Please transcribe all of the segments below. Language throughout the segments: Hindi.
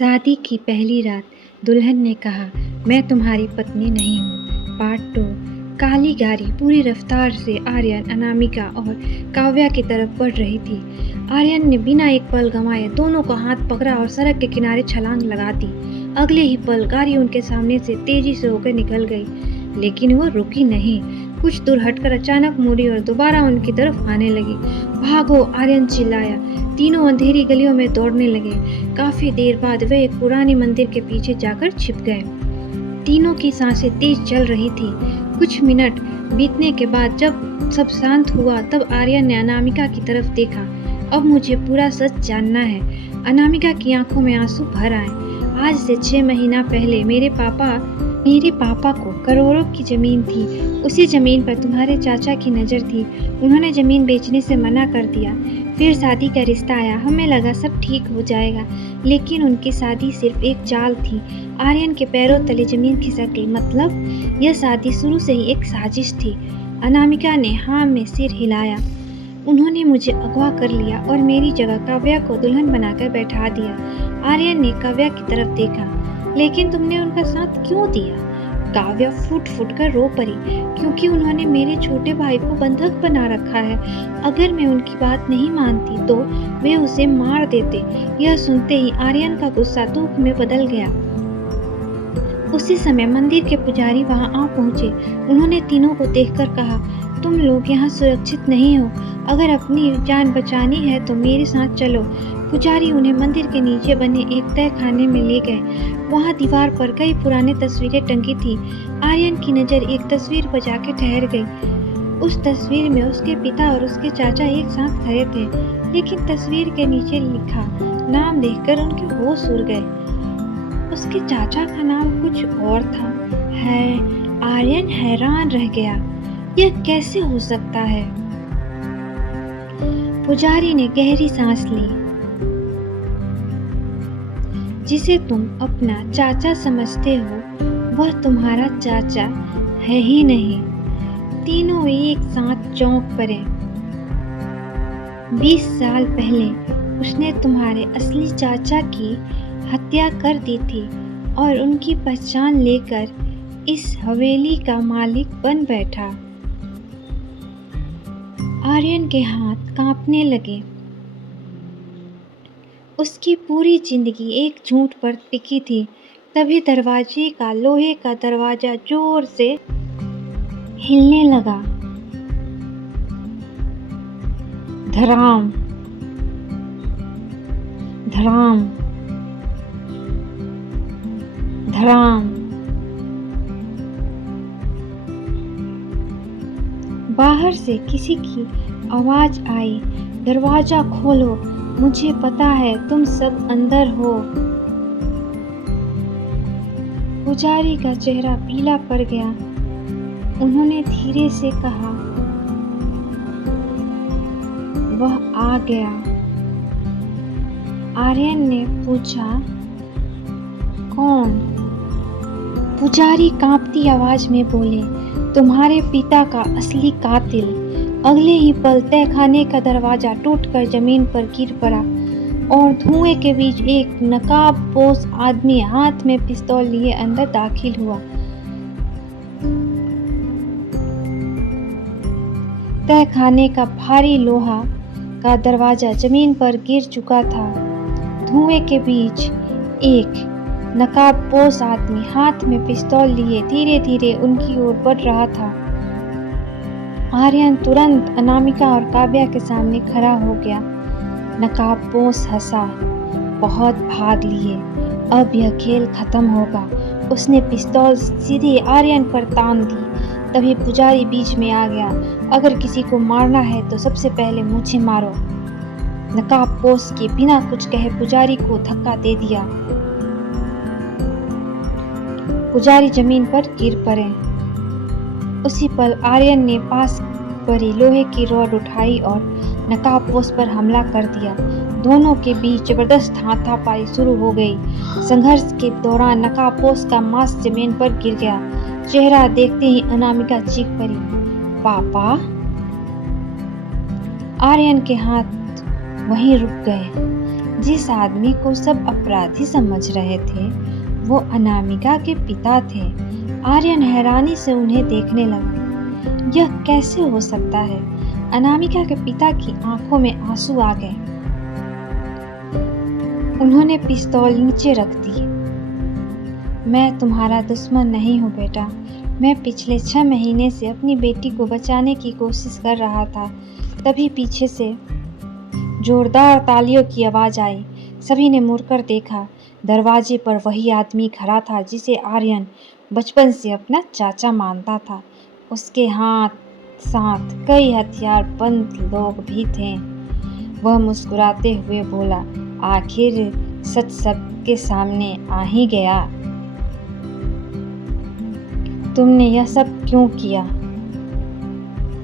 शादी की पहली रात दुल्हन ने कहा, मैं तुम्हारी पत्नी नहीं हूँ। पार्ट 2। काली गाड़ी पूरी रफ्तार से आर्यन, अनामिका और काव्या की तरफ बढ़ रही थी। आर्यन ने बिना एक पल गंवाए दोनों को हाथ पकड़ा और सड़क के किनारे छलांग लगा दी। अगले ही पल गाड़ी उनके सामने से तेजी से होकर निकल गई, लेकिन वो रुकी नहीं। कुछ दूर हटकर अचानक मुड़ी और दोबारा उनकी तरफ आने लगी। भागो! आर्यन चिल्लाया। तीनों अंधेरी गलियों में दौड़ने लगे। काफी देर बाद वे एक पुराने मंदिर के पीछे जाकर छिप गए। तीनों की सांसें तेज चल रही थी। कुछ मिनट बीतने के बाद जब सब शांत हुआ, तब आर्यन ने अनामिका की तरफ देखा। अब मुझे पूरा सच जानना है। अनामिका की आंखों में आंसू भर आए। आज से 6 महीना पहले मेरे पापा को करोड़ों की जमीन थी। उसी जमीन पर तुम्हारे चाचा की नज़र थी। उन्होंने जमीन बेचने से मना कर दिया। फिर शादी का रिश्ता आया। हमें लगा सब ठीक हो जाएगा, लेकिन उनकी शादी सिर्फ एक चाल थी। आर्यन के पैरों तले जमीन खिसक गई। मतलब यह शादी शुरू से ही एक साजिश थी। अनामिका ने हाँ में सिर हिलाया। उन्होंने मुझे अगवा कर लिया और मेरी जगह काव्या को दुल्हन बनाकर बैठा दिया। आर्यन ने काव्या की तरफ देखा। लेकिन तुमने उनका साथ क्यों दिया? काव्या फूट फूट कर रो पड़ी। क्योंकि उन्होंने मेरे छोटे भाई को बंधक बना रखा है। अगर मैं उनकी बात नहीं मानती तो वे उसे मार देते। यह सुनते ही आर्यन का गुस्सा दुख में बदल गया। उसी समय मंदिर के पुजारी वहां आ पहुंचे। उन्होंने तीनों को देखकर कहा, तुम लोग यहाँ सुरक्षित नहीं हो। अगर अपनी जान बचानी है तो मेरे साथ चलो। पुजारी उन्हें मंदिर के नीचे बने एक तहखाने में ले गए। वहां दीवार पर कई पुरानी तस्वीरें टंगी थी। आर्यन की नज़र एक तस्वीर पर जाके ठहर गई। उस तस्वीर में उसके पिता और उसके चाचा एक साथ खड़े थे, लेकिन तस्वीर के नीचे लिखा नाम देखकर उनके होश उड़ गए। उसके चाचा का नाम कुछ और था। आर्यन हैरान रह गया। यह कैसे हो सकता है? पुजारी ने गहरी सांस ली। जिसे तुम अपना चाचा समझते हो, वह तुम्हारा चाचा है ही नहीं। तीनों एक साथ चौंक पड़े। 20 साल पहले उसने तुम्हारे असली चाचा की हत्या कर दी थी और उनकी पहचान लेकर इस हवेली का मालिक बन बैठा। आर्यन के हाथ कांपने लगे। उसकी पूरी जिंदगी एक झूठ पर टिकी थी। तभी दरवाजे का लोहे का दरवाजा जोर से हिलने लगा। धड़ाम धड़ाम धड़ाम। बाहर से किसी की आवाज आई, दरवाजा खोलो, मुझे पता है तुम सब अंदर हो। पुजारी का चेहरा पीला पड़ गया। उन्होंने धीरे से कहा, वह आ गया। आर्यन ने पूछा, कौन? पुजारी कांपती आवाज में बोले, तुम्हारे पिता का असली कातिल। अगले ही पल तहखाने का दरवाजा टूटकर जमीन पर गिर पड़ा और धुएं के बीच एक नकाबपोश आदमी हाथ में पिस्तौल लिए अंदर दाखिल हुआ। तहखाने का भारी लोहा का दरवाजा जमीन पर गिर चुका था। धुएं के बीच एक नकाबपोश आदमी हाथ में पिस्तौल लिए धीरे धीरे उनकी ओर बढ़ रहा था। आर्यन तुरंत अनामिका और काव्या के सामने खड़ा हो गया। नकाबपोश हंसा, बहुत भाग लिए, अब यह खेल खत्म होगा। उसने पिस्तौल सीधे आर्यन पर तान दी। तभी पुजारी बीच में आ गया। अगर किसी को मारना है तो सबसे पहले मुझे मारो। नकाबपोश के बिना कुछ कहे पुजारी को धक्का दे दिया। पुजारी जमीन पर गिर पड़े। उसी पल आर्यन ने पास पड़ी लोहे की रॉड उठाई और नकाबपोश पर हमला कर दिया। दोनों के बीच जबरदस्त हाथापाई शुरू हो गई। संघर्ष के दौरान नकाबपोश का मांस जमीन पर गिर गया। चेहरा देखते ही अनामिका चीख पड़ी, पापा! आर्यन के हाथ वहीं रुक गए। जिस आदमी को सब अपराधी समझ रहे थे वो अनामिका के पिता थे। आर्यन हैरानी से उन्हें देखने लगा। यह कैसे हो सकता है? अनामिका के पिता की आंखों में आंसू आ गए। उन्होंने पिस्तौल नीचे रख दी। मैं तुम्हारा दुश्मन नहीं हूँ बेटा। मैं पिछले 6 महीने से अपनी बेटी को बचाने की कोशिश कर रहा था। तभी पीछे से जोरदार तालियों की आवाज़ आई। सभी ने मुड़कर देखा। दरवाजे पर वही आदमी खड़ा था जिसे आर्यन बचपन से अपना चाचा मानता था। उसके साथ कई हथियारबंद लोग भी थे। वह मुस्कुराते हुए बोला, आखिर सच सबके सामने आ ही गया। तुमने यह सब क्यों किया?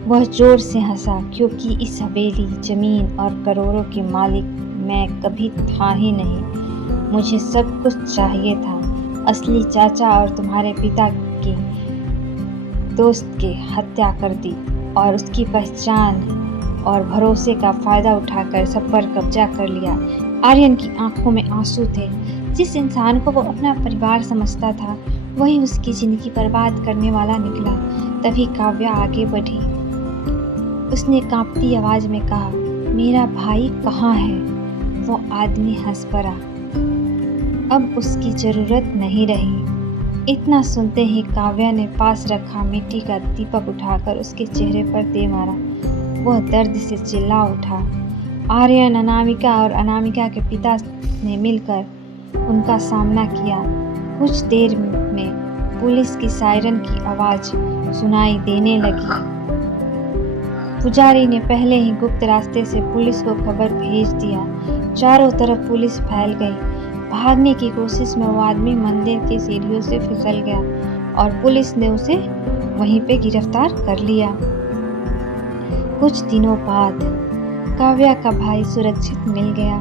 वह जोर से हंसा, क्योंकि इस हवेली, जमीन और करोड़ों के मालिक मैं कभी था ही नहीं। मुझे सब कुछ चाहिए था। असली चाचा और तुम्हारे पिता के दोस्त की हत्या कर दी और उसकी पहचान और भरोसे का फायदा उठाकर सब पर कब्जा कर लिया। आर्यन की आंखों में आंसू थे। जिस इंसान को वो अपना परिवार समझता था वही उसकी जिंदगी बर्बाद करने वाला निकला। तभी काव्या आगे बढ़ी। उसने कांपती आवाज में कहा, मेरा भाई कहाँ है? वो आदमी हंस पड़ा। अब उसकी जरूरत नहीं रही। इतना सुनते ही काव्या ने पास रखा मिट्टी का दीपक उठाकर उसके चेहरे पर दे मारा। वह दर्द से चिल्ला उठा। आर्यन, अनामिका और अनामिका के पिता ने मिलकर उनका सामना किया। कुछ देर में पुलिस की सायरन की आवाज सुनाई देने लगी। पुजारी ने पहले ही गुप्त रास्ते से पुलिस को खबर भेज दिया। चारों तरफ पुलिस फैल गई। भागने की कोशिश में वो आदमी मंदिर की सीढ़ियों से फिसल गया और पुलिस ने उसे वहीं पे गिरफ्तार कर लिया। कुछ दिनों बाद काव्या का भाई सुरक्षित मिल गया।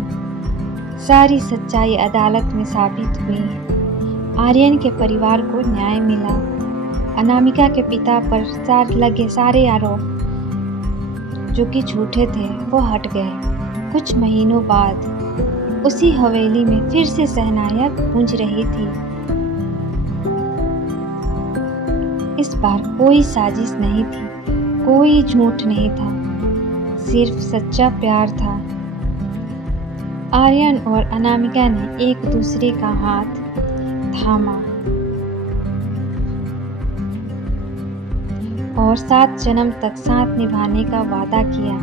सारी सच्चाई अदालत में साबित हुई। आर्यन के परिवार को न्याय मिला। अनामिका के पिता पर लगे सारे आरोप जो कि झूठे थे वो हट गए। कुछ महीनों बाद उसी हवेली में फिर से शहनाइयां गूंज रही थी। इस बार कोई साजिश नहीं थी, कोई झूठ नहीं था, सिर्फ सच्चा प्यार था। आर्यन और अनामिका ने एक दूसरे का हाथ थामा और 7 जन्म तक साथ निभाने का वादा किया।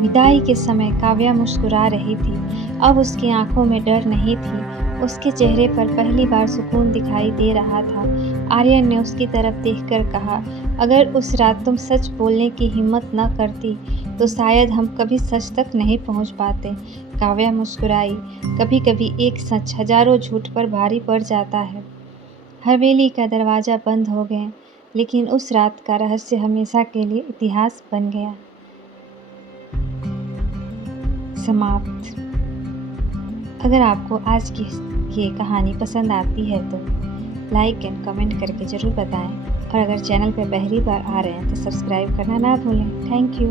विदाई के समय काव्या मुस्कुरा रही थी। अब उसकी आंखों में डर नहीं थी। उसके चेहरे पर पहली बार सुकून दिखाई दे रहा था। आर्यन ने उसकी तरफ देखकर कहा, अगर उस रात तुम सच बोलने की हिम्मत न करती तो शायद हम कभी सच तक नहीं पहुंच पाते। काव्या मुस्कुराई। कभी कभी एक सच हजारों झूठ पर भारी पड़ जाता है। हवेली का दरवाज़ा बंद हो गया, लेकिन उस रात का रहस्य हमेशा के लिए इतिहास बन गया। समाप्त। अगर आपको आज की ये कहानी पसंद आती है तो लाइक एंड कमेंट करके ज़रूर बताएं और अगर चैनल पर पहली बार आ रहे हैं तो सब्सक्राइब करना ना भूलें। Thank you.